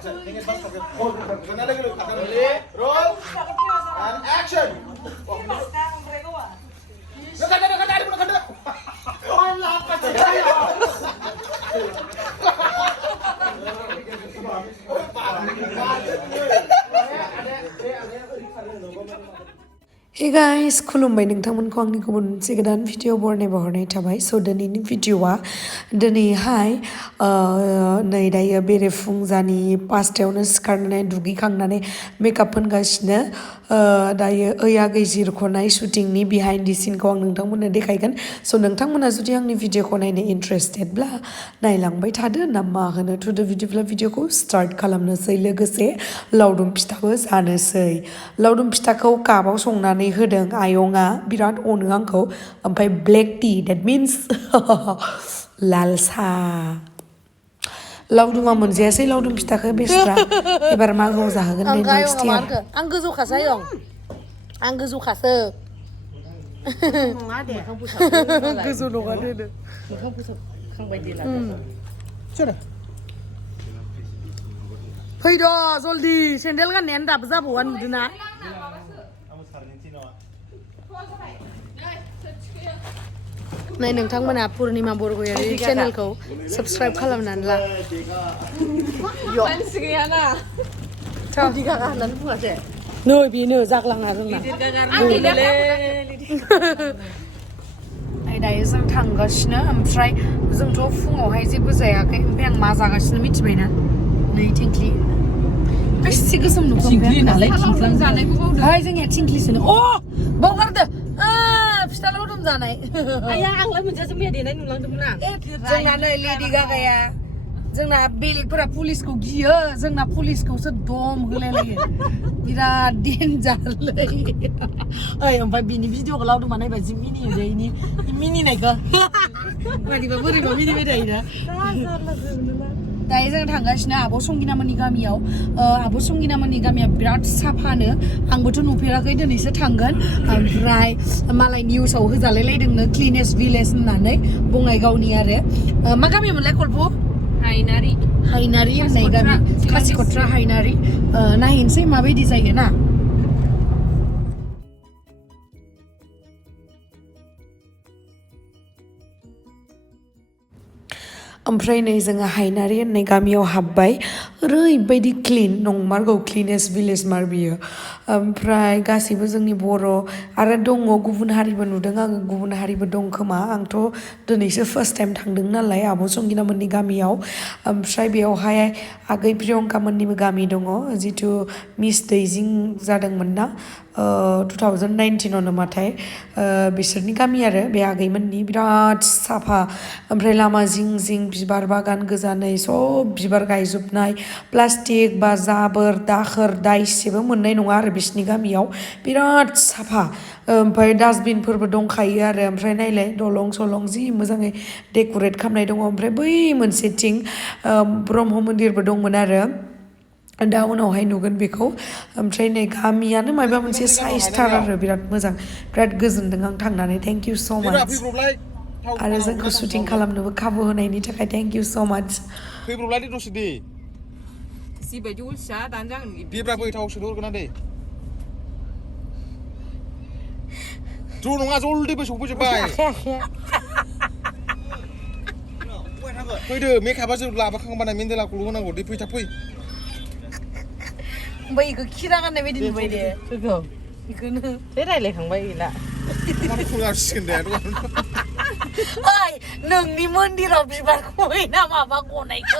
Roll and action. Hey guys, खुलुमबाय नोंथांमोनखौ आंनि गुबुन मोनसे गोदान भिडिअ बरनाय थाबाय स' दिनैनि भिडिअआ दिनैहाय नै दायो बेरेफुंजानि 5टायावनो सिखारनानै दुगैखांनानै मेकआप फोनगासिनो दायो ओया गैजिरख'नाय शुटिंनि बिहाइन्ड दि सिनखौ आं नोंथांमोननो देखायगोन स' नोंथांमोना जुदि आंनि भिडिअखौ नायनो इन्टारेस्टेडब्ला नायलांबाय थादो ना मा होनो थुदो बिदिब्ला भिडिअखौ स्टार्ट खालामनोसै लोगोसे लावदुम फिथाबो जानोसै लावदुम फिथाखौ कापाव संनानै होदों आयंआ बिराद अनो आंखौ ओमफ्राय ब्लेक टि डेट मिन्स लाल साहा लावदुमा मोनजायासै लावदुम फिथाखौ बेस्रा एबार मागोआव जाहोगोन दे नेक्स्ट इयार आं गोजौखासो आयं आं गोजौखासो गोजौ नङा दोनो मोखां फोसाबखांबाय दे फैद' जल्दि सेन्देल गाननायानो दाबो जाबावा नुदोंना नै नोंथांमोना पुर्निमा बरगयारि चेनेलखौ साबस्क्राइब खालामनानै ला मानसि गैयाना बिदि गागा होननानै बुङासै नै बेनो जाग्लांना जोंना दायो जों थांगासिनो ओमफ्राय जोंथ' फुङावहाय जेबो जायाखै ओमफ्राय आं मा जागासिनो मिथिबायना नै थिंख्लि बेसे गोसोम नुखांबाय नालाय थिंख्लां जानायखौ बावदों हाय जोंनिया थिंख्लिसोनो अ बावगारदो फिथा लावदुम जानाय आया आंलाय मोनजाजों मैया देनाय नुलांदोंमोन आं जोंना नै लेडि गागाया जोंना बेलेगफोरा पुलिसखौ गियो जोंना पुलिसखौसो दम होलायलायो बिराद डेन्जारलै ओइ ओमफ्राय बिनि भिडिअखौ लावदुमा नायबा जि मिनियो दे इनि मिनिनायखौ मानिबा बोरैबा मिनिबाय थायोना दायो जों थांगासिनो आब' संगिनामोननि गामियाव आब' संगिनामोननि गामिया बिराद साफानो आंबोथ' नुफेराखै दिनैसो थांगोन ओमफ्राय मालाय निउसाव होजालायलायदोंनो क्लिनेस्ट भिलेज होननानै बङाइगावनि आरो मा गामिमोनलाय कल्प हायनारि होननाय गामि खासिक'ट्रा हायनारि नायहैनोसै माबायदि जायो ना ओमफ्राय नै जोङो हायनारि होननाय गामियाव हाबबाय ओरैबायदि क्लिन नंमारगौ क्लिनेस्ट भिलेज मार बियो ओमफ्राय गासैबो जोंनि बर' आरो दङ गुबुन हारिबो नुदों आङो गुबुन हारिबो दं खोमा आंथ' दिनैसो फार्स्ट टाइम थांदों नालाय आब' संगिनामोननि गामियाव ओमफ्राय बेयावहाय आगै प्रियंका मोननिबो गामि दङ जिथु मिस दैजिं जादोंमोन ना 2019 नामाथाय बिसोरनि गामि आरो बे आगैमोननि बिराद साफा ओमफ्राय लामा जिं जिं बिबार बागान गोजानै सब बिबार गायजोबनाय प्लास्टिक बा जाबोर दाखोर दायसेबो मोननाय नङा आरो बिसिनि गामियाव बिराद साफा ओमफ्राय डास्टबिनफोरबो दंखायो आरो ओमफ्राय नायलाय दलं सलं जि मोजाङै डेक'रेट खालामनाय दङ ओमफ्राय बै मोनसेथिं ब्रह्म मन्दिरबो दंमोन आरो दा उनावहाय नुगोन बेखौ ओमफ्राय नै गामियानो माबा मोनसे साइसथार आरो बिराद मोजां बिराद गोजोनदों आं थांनानै थेंक इउ स' माच आरो जोंखौ शुटिं खालामनोबो खाबु होनायनि थाखाय थेंक इउ स' माच फैब्रबलाय दसे दे जिबायदि अलसिया दानो जागोन देब्राबो थाव सोनो हरगोन ना दे ज' नङा जल्दिबो सफैजोब्बाय फैदो मेकआपा जों लाबोखांबाना मेन्देलाखौल' होनांगौ दे फैथा फै ओमफ्राय इखौ खिरा गाननाय बायदि नुबाय दे बेखौनो रायलायखांबाय गैला मानो खुलासिगोन दे ओइ नोंनि मन्दिराव बिबार खुबै ना माबा गनायखौ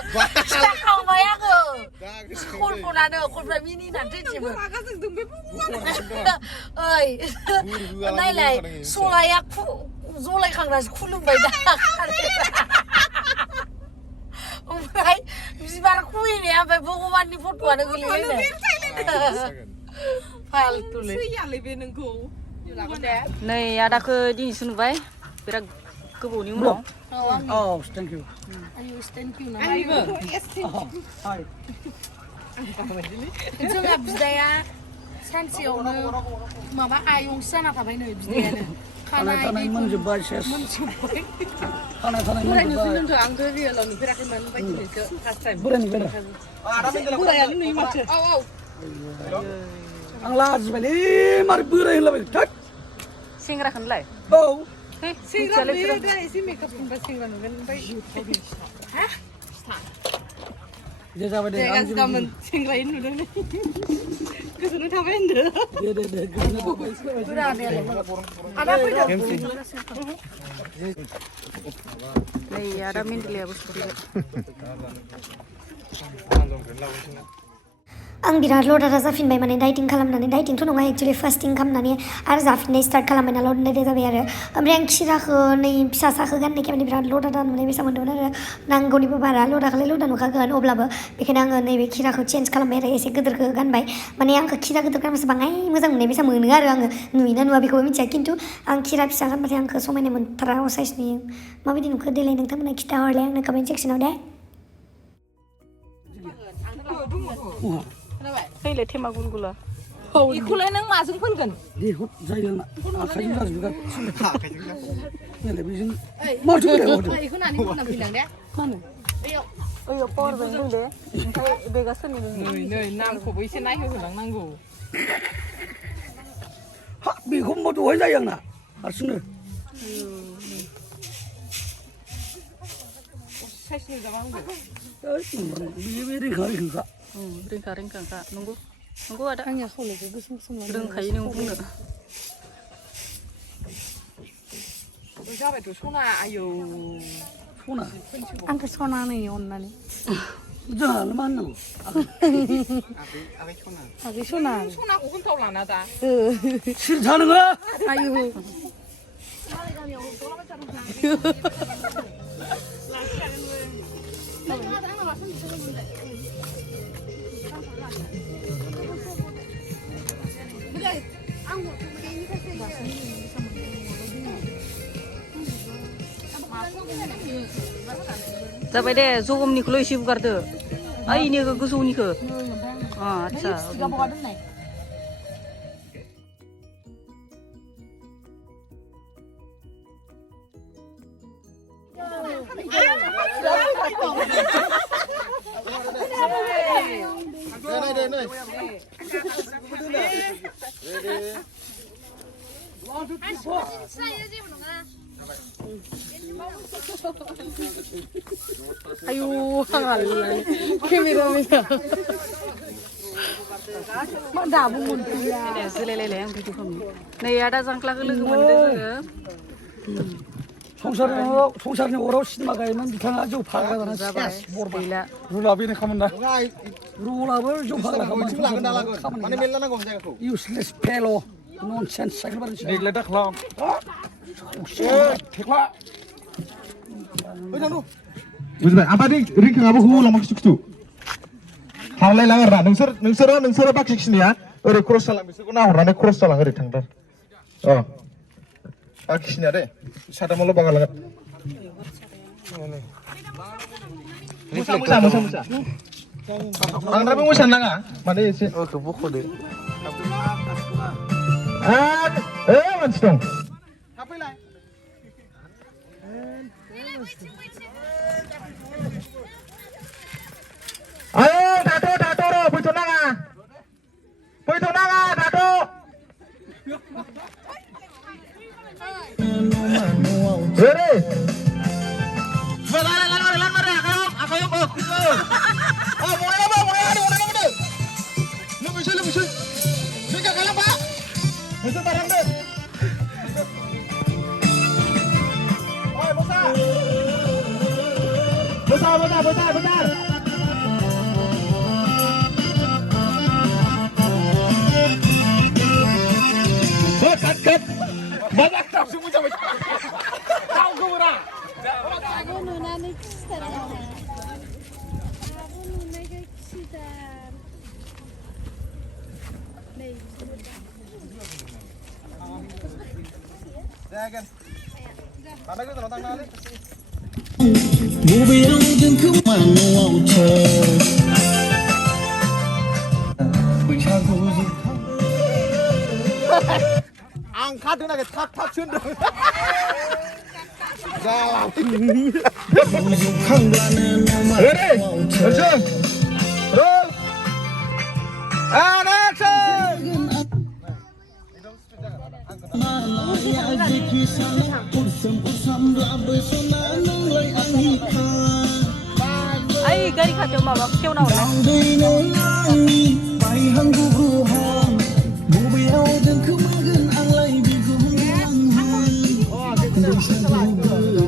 खिथाखांबाय आङो कल्पनानो कल्पना मिनिनानै थैनोसैमोन ओइ नायलाय सलाया जलायखांनासो खुलुमबाय दा ओमफ्राय बिबार खुबैनाया ओमफ्राय भगबाननि फट'आनो गोलैलायनो फालतुलै बे नोंखौ नै आदाखौ दिनैसो नुबाय बिराद गोबावनि उनाव थेंक इउ ना जोंहा बिदाया सानसेयावनो माबा आयंसो जाना थाबाय नै बिदायानो खानाय थानाय मोनजोब्बाय सेस खानाय थानाय मोनजोब्बाय आंथ' रियेलाव नुफेराखैमोन बायदिसो फार्स्ट टाइम बोराय नुबाय बोरायानो नुयो माथो आं लाजिबायलै मारै बोराय होनलाबाय थोद सेंग्राखौनोलाय औ सेंग्रा एसे मेकआप फुनबा सेंग्रा नुगोन ओमफ्राय दे जाबाय दे आं गामोन सेंग्रायैनो नुदों गोजोननाय थाबाय होनदो दे नै आदा मेन्डेलियाबो सफैबाय आं बिराद लदारा जाफिनबाय माने डाइटिं खालामनानै डाइटिंथ' नङा एक्चुअलि फास्टिं खालामनानै आरो जाफिननाय स्टार्ट खालामबाय नालाय लदारा जाबाय आरो ओमफ्राय आं खिराखौ नै फिसा साखौ गाननायखाय माने बिराद लदारा नुनाय बायसा मोन्दोंमोन आरो नांगौनिबो बारा लदाखौलाय लदा नुखागोन अब्लाबो बेखायनो आङो नैबे खिराखौ चेन्ज खालामबाय आरो एसे गिदिरखौ गानबाय माने आंखौ खिरा गिदिर गानबासो बाङाय मोजां मोननाय बायसा मोनो आरो आङो नुयोना नुवा बेखौबो मिथिया खिन्थु आं खिरा फिसा गानबाथाय आंखौ समायनाय मोनथारा असाइस नुयो माबायदि नुखो देलाय नोंथांमोना खिथाहरलाय आंनो कमेन्ट सेक्सनाव दे फैलाय थेमा गुलगुला इखौलाय नों माजों फोनगोन दे हद जायो आंना आखाइजों जाजोबगोन नालाय बेजों माथो फैलाय इखौ नानि फोनना फैलां दे ओइयाव पावार बेंक दं दे ओमफ्राय बेगा सोरनि नै नामखौबो एसे नायहोहोलांनांगौ हा बेखौ मा दहाय जायो आंना हारसिंनो साइज नुजाबा हामगौ बे रिंखा रिंखा नंगौ आदा आंनिया खावलायखौ गोसोम गोसोम रोंखायो नों बुंनो जाबायथ' सना आयौ सना आंखौ सना नै अननानै जोंहानो मा होननांगौ आगै सना सनाखौ खोन्थावलाना दा सिरथा नोङो आयु जाबाय दे जगमनिखौल' एसे बुगारदो ओइनिखौ गोजौनिखौ आदसा आयु हालाय केमेरामेना मा दाबो मोनफैया जिरायलायलाय आं भिडिअ खालामनो नै आदा जांख्लाखौ लोगो मोनदों जोङो संसारनि अराव सिनेमा गायोमोन बिथाङा जौ फाग्ला जाना जाबाय गैला रुला बेनो खामोन दा रुलाबो जौ फाग्ला माने मेरला नांगौ जायगाखौ इउसलेस फेल' ननसेन्स साइकेल बारनोसै नेग्लेक्ट दा खालाम थेख्ला बुजिबाय आबादि रिंखाङाबो होलांबा खिथु हालायलां आरोना नोंसोरो बाखि खिनिया ओरै क्रस जालां बिसोरखौ नाहरनानै क्रस जालां ओरै थांदों बाखि खिनिया दे साथामाल' बागालांगोन मोसा बांद्रायबो मोसानो नाङा माने एसे बख'दो मानसि दं ayo dato ro fito nanga dato ready lan mare ako yung mulai ada lu bisa Mika kalang pak bisa barang deh oi bentar cut banyak nafsu muncul tahu gue ora aku nunane kisar Jangan. Mana kita nonton nali? Angka खादों ना थाब थाब सुनदों जाला ready action roll and action Ay, gari ka tiyo mama, kiyo na wala.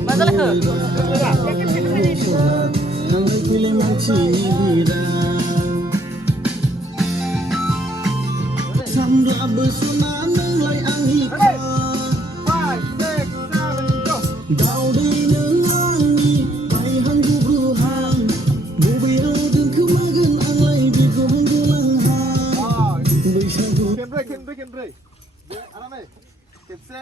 Masalah ke? Kenbray. Apa nih? Kepse,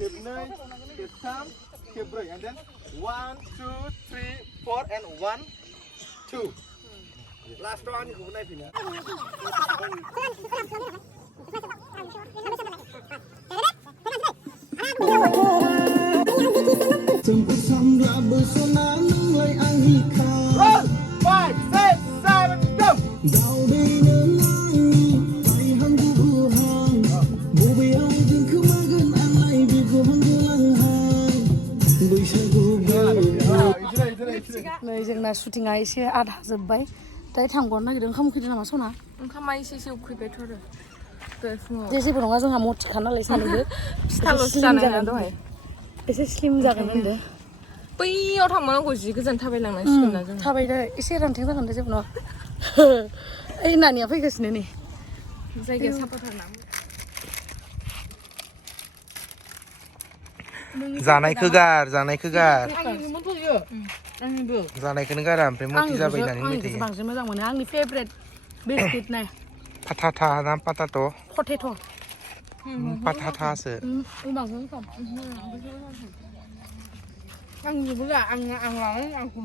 kepnei, kepsam, kepbray, and then 1, 2, 3, 4, and 1, 2. Last one ni kubunai pina. Roll 5, 6, 7, go. नै जोंना शुटिंआ एसे आधा जोब्बाय दायो थांबावनो नागिरदों ओंखाम उखैदों नामा सना ओंखामा एसे उखैबायथ' आरो दहाय फुङाव जे जेबो नङा जोंहा मथिखा नालाय सानैबो फिथाल'सो जानाय दहाय एसे स्लिम जागोन होनदो बैयाव थांबावनांगौ जि गोजान थाबायलांनांसिगोन ना जों थाबायदो एसे रानथें जागोन दे जेबो नङा ओइ नानिया फैगासिनो नै जायगाया साफाथार ना जानायखौ गार मोनथ'यो आंनिबो जानायखौनो गारा ओमफ्राय मथि जाबाय होननानै आंनिखौसो मेथाइया बांसिन मोजां मोनो आंनि फेभरेट बिस्किट नाय पाटाटा ना पाटाट' पटेट' पाटाटासो बांसिन खम आंनिबोला आं लानानै आंखौ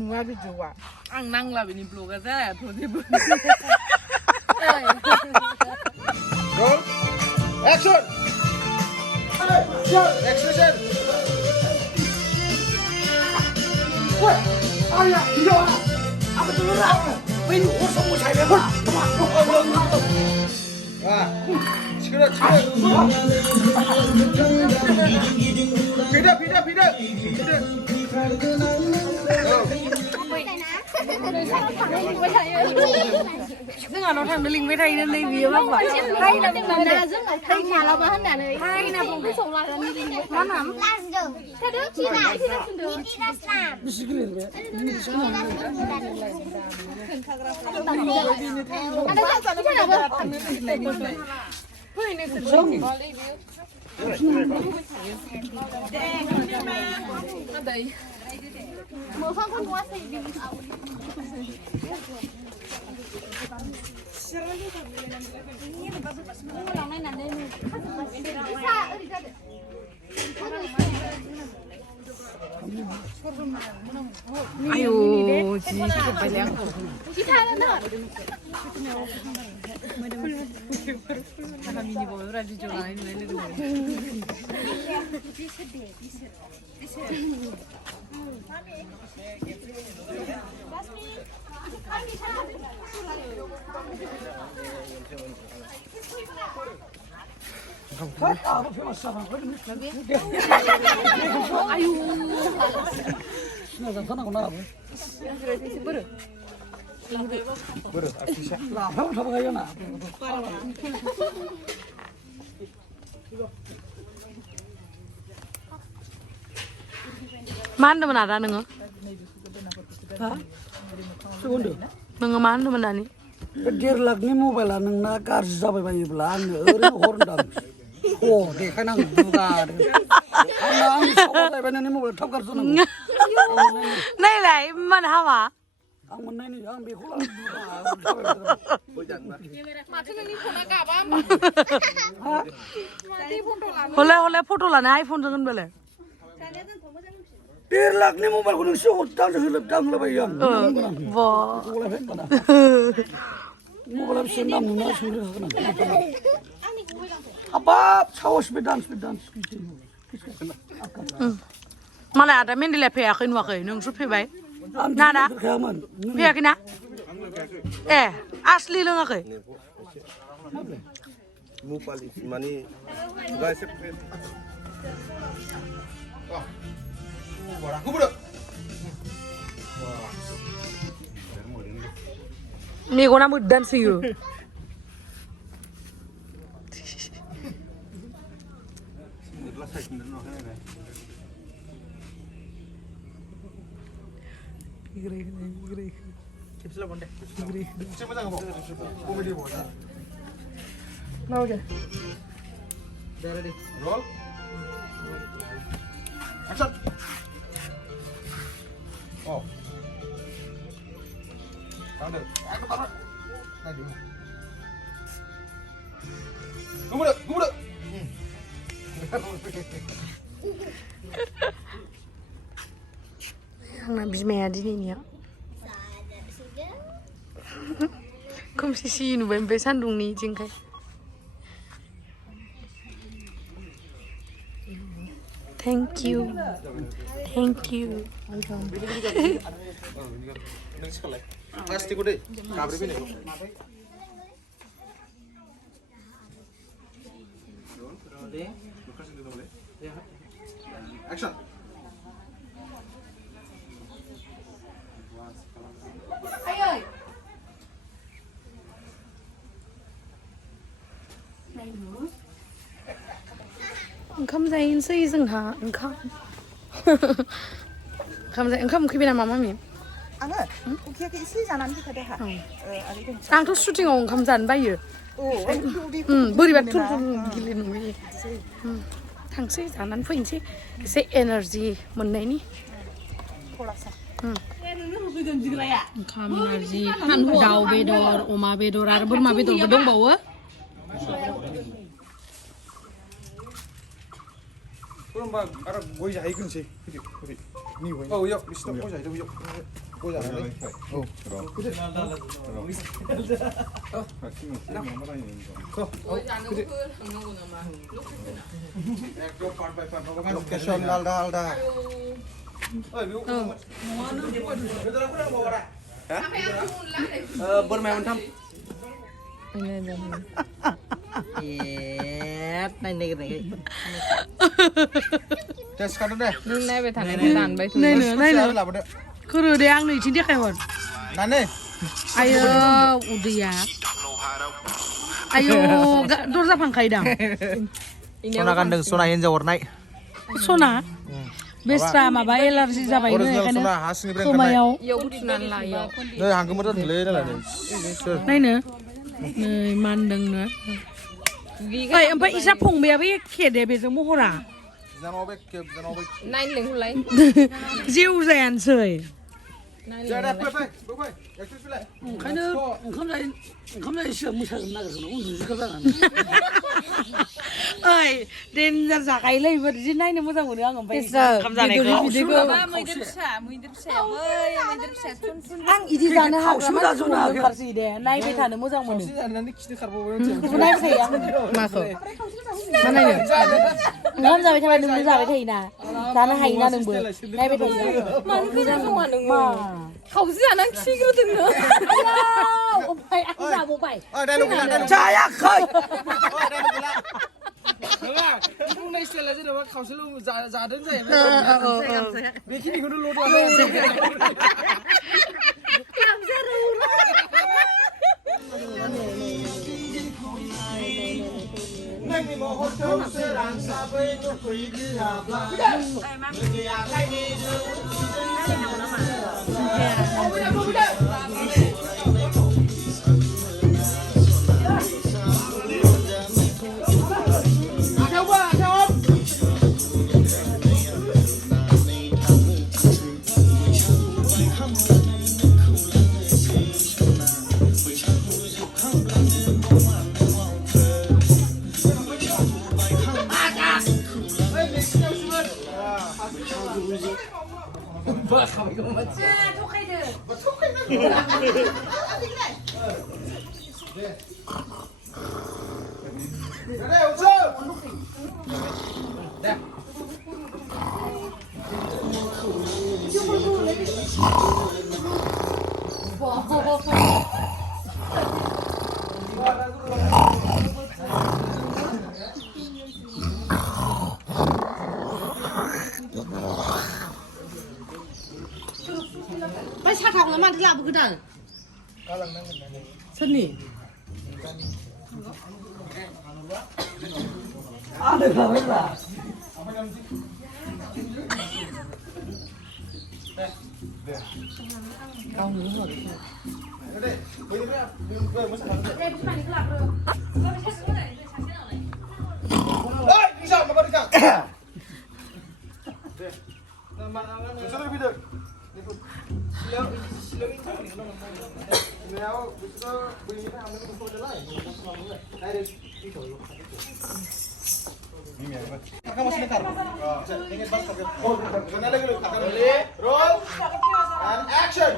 नुवा भिडिअ'आ आं नांला बेनि ब्लगा जायाथ' जेबो roll action expression ayah iya apa dulu lah menu kosong mau saya apa wah cikat beda जोंहानाव थांनो लिंबाय थायो नै बियो बाबा हायना बुंनानै जोंनाव फै मालाबा होननानै हायना बुंबाय संलानानै लिंबाय मा नाम लासदों थादो थिना थिना मोखांखौ नुवासै बिनि आयौ जि जोब्बायलै आंखौ मिनि बयब्रा भिडिअ लानाय नुनाय लोगो मा होनदोंमोन आदा नोङो नोङो मा होनदोंमोन दानि 1.5 लाखनि मबाइला नोंना गाज्रि जाबाय बायोब्ला आंनो ओरैनो हरदां देखायनांगौ दुगादो आंनि सावगारि लायबाय नोंनि मबाइल थाब गाज्रि जानांगौ नायलाय मानो हामा आं मोननायनि आं बेखौ माथो नोंनि फना गाबा हले फट' लानो आइफनजों होनबालाय 1.5 लाखनि मबाइलखौ नोंसो हरदांसो होलाबायो आं मबाइला बेसे दाम नोंना सोंनो हागोन Habab, saus bedans. मालाय आदा मेन्देला फैयाखै नुवाखै नोंसो फैबाय नाना फैयाखै ना ए आसलि लोङाखै Mupali mani guys मेगना मोद्दान सोयो mau deh ready roll action oh sound gubuk आंना बिमाया दिनैनिया खोमसि नुबाय ओमफ्राय सान्दुंनि इथिंखाय Thank you. Action. ओंखाम जाहैनोसै जोंहा ओंखाम उखैबाय नामा मामि आङो उखैयाखै एसे जानानै फैखादो हा आंथ' शुटिंआव ओंखाम जानो बायो बोरैबा थुल गिलिर नुयो थांसै जानानै फैनोसै एसे एनार्जि मोननायनि ओंखाम नारजि दाउ बेदर अमा बेदर आरो बोरमा बेदरबो दंबावो Kurang ada goi jahe kan sih, ni goi. Oh iya, bisa goi jahe tu goi jahe ni. Oh, location alda. Bermain tam. này Tes kan deh. Nai be thằng đàn bay này nữa cứ rồi để ăn này chính cái hồn Nane. ayo udah ayo gak dorza pangkai dang Sona kandeng sona hinja warnai. sona besra माबा allergy जाबाय नो Original एखायनो sona hasni brand kan. खोमायाव Yêu tunan lah yêu. Nih hangga mudah dulu dah lah. नायनो नै मानदोंनो ओइ ओमफ्राय इसा फंबायाबो एखे दे बेजों महरा Zanobek. Nai leng hulai. जेव जायानोसै Jadi apa? Eksis pilih. ओंखायनो ओंखाम जायै सिगां मोसाजोबनो नागिरगोन उन्दुजोबखा जानानै ओइ डेन्जार जाखायोलै बिदि नायनो मोजां मोनो आं ओमफ्राय ओंखाम जानायखौ मैदेर फिसा आं इदि जानो हाग्रा मानसिखौ ओंखारसै दे नायबाय थानो मोजां मोनो Nanti kita karbo. बेखौ नायबाय थायो आं माखौ मा नायनो ओंखाम जाबाय थाबा नोंबो जाबाय थायोना जानो हायोना नोंबो नायबाय थायो मानो फैदों खोमा नोङो खावसे जानानै खिग्रोदों नो ओमफ्राय आं जाबावबाय Dah lu gila. जायाखै Dah lu gila. बुंनाय स्टाइला जेनेबा खावसेल' जादों जाहैबाय बेखिनिखौनो ल'द Udah, Pai sa thong nó mà đi làm cái này. Sân nỉ. Ada kamera. Bisa, makan ikan. Sudah lebih deh. Kakak masih nekar. Roll and action.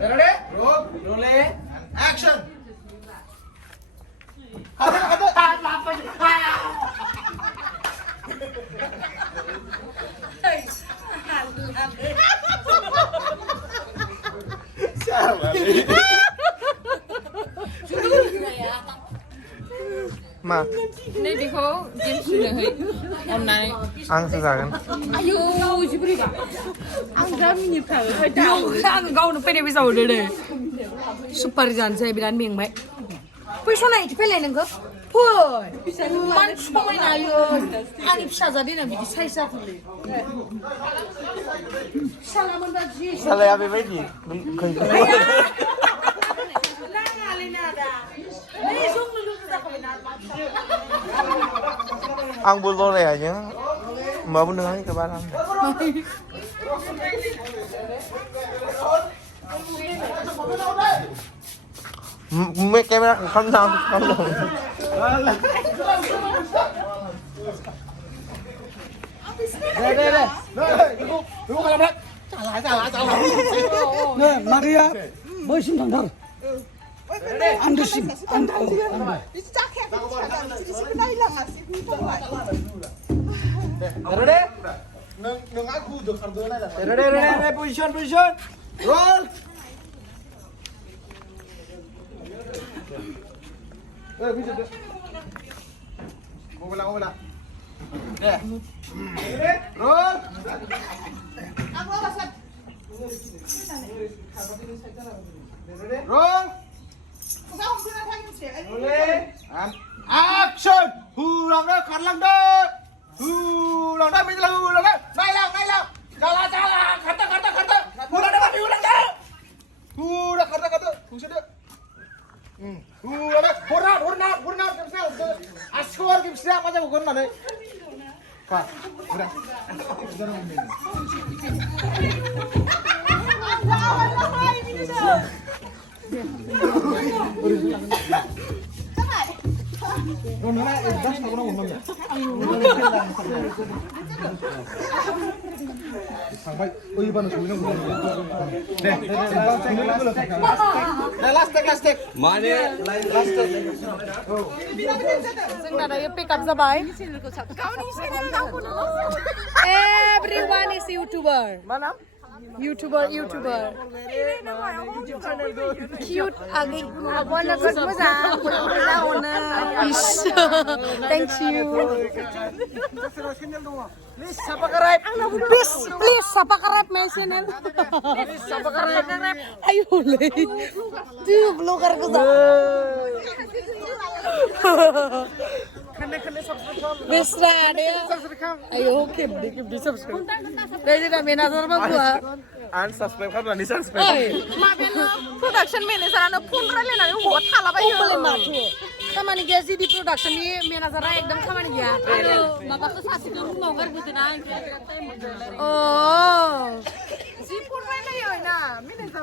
Ready? Roll action. Ma, Này thì có kiếm sự này hôm nay. ăn sao kan? Ayo, Jibril. Ang dami ni thở hơi đau. Ang kau nupai dia bisa udah deh. Super jangan saya bilang ming baik. Pesa naik cepet lain enggak? Puy, man semai na yo. Ani bisa jadi nabi di saya satu le. Salam bagi. Salah apa lagi? Kau Ang bulo na yan niya. Mabunungan ka ba lang? May camera ka, come down. Tunggu malam berat. Salah. Nih, Maria, bosin tanggal. Anda sih, anda. Ready? Neng aku udah kartu aja. Ready, position. Roll. Bisa deh. Mau bola. Deh. Roll. Roll. And action. Hulang dah, karlang dah. Hulang dah, minta hulang dah. Naik lah. Jalan. Kata. Hulang dah, hulang dah. Hulang kata. Fungsi dah. Hulang dah. Hurna. Kimsnya. Askor kimsnya macam bukan mana. Pak, udah. Last take. Mana? Last take. Sing ada pick up sabai. Everyone is YouTuber. Mana? YouTuber. Cute agi. Aku anak besar. Thank you. Please, subscribe. Please subscribe my channel. Subscribe. Ayo le. Tuh vlogger ko sa. Besra dia. Ayo keep di subscribe. Dari na menazar bang gua. Unsubscribe kan nanti subscribe. production manager ano phone ra le na ho thala ba yo Boleh matu. Kamani gazi di production ni menazar ekdam kamani gya. Bapak tuh sasi tuh vlogger gitu na. Oh. si phone ra le yo na manager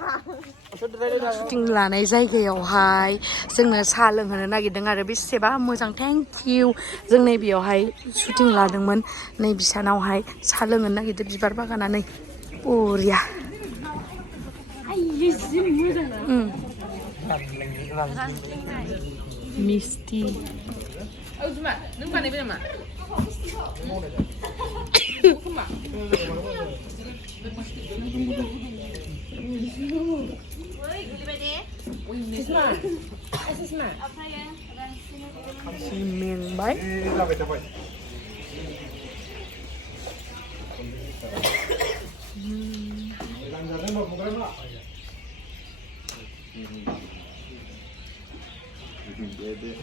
Shooting लानाय जायगायावहाय जोंनो साहा लोंहोनो नागिरदों आरो बेसेबा मोजां thank you जों नैबेयावहाय shooting लादोंमोन नै बिसानावहाय साहा लोंहोनो नागिरदों बिबार बागाना नै बरिया Misty. Oh, cuma, nung panik ba naman? Si Ming Bay. Dede.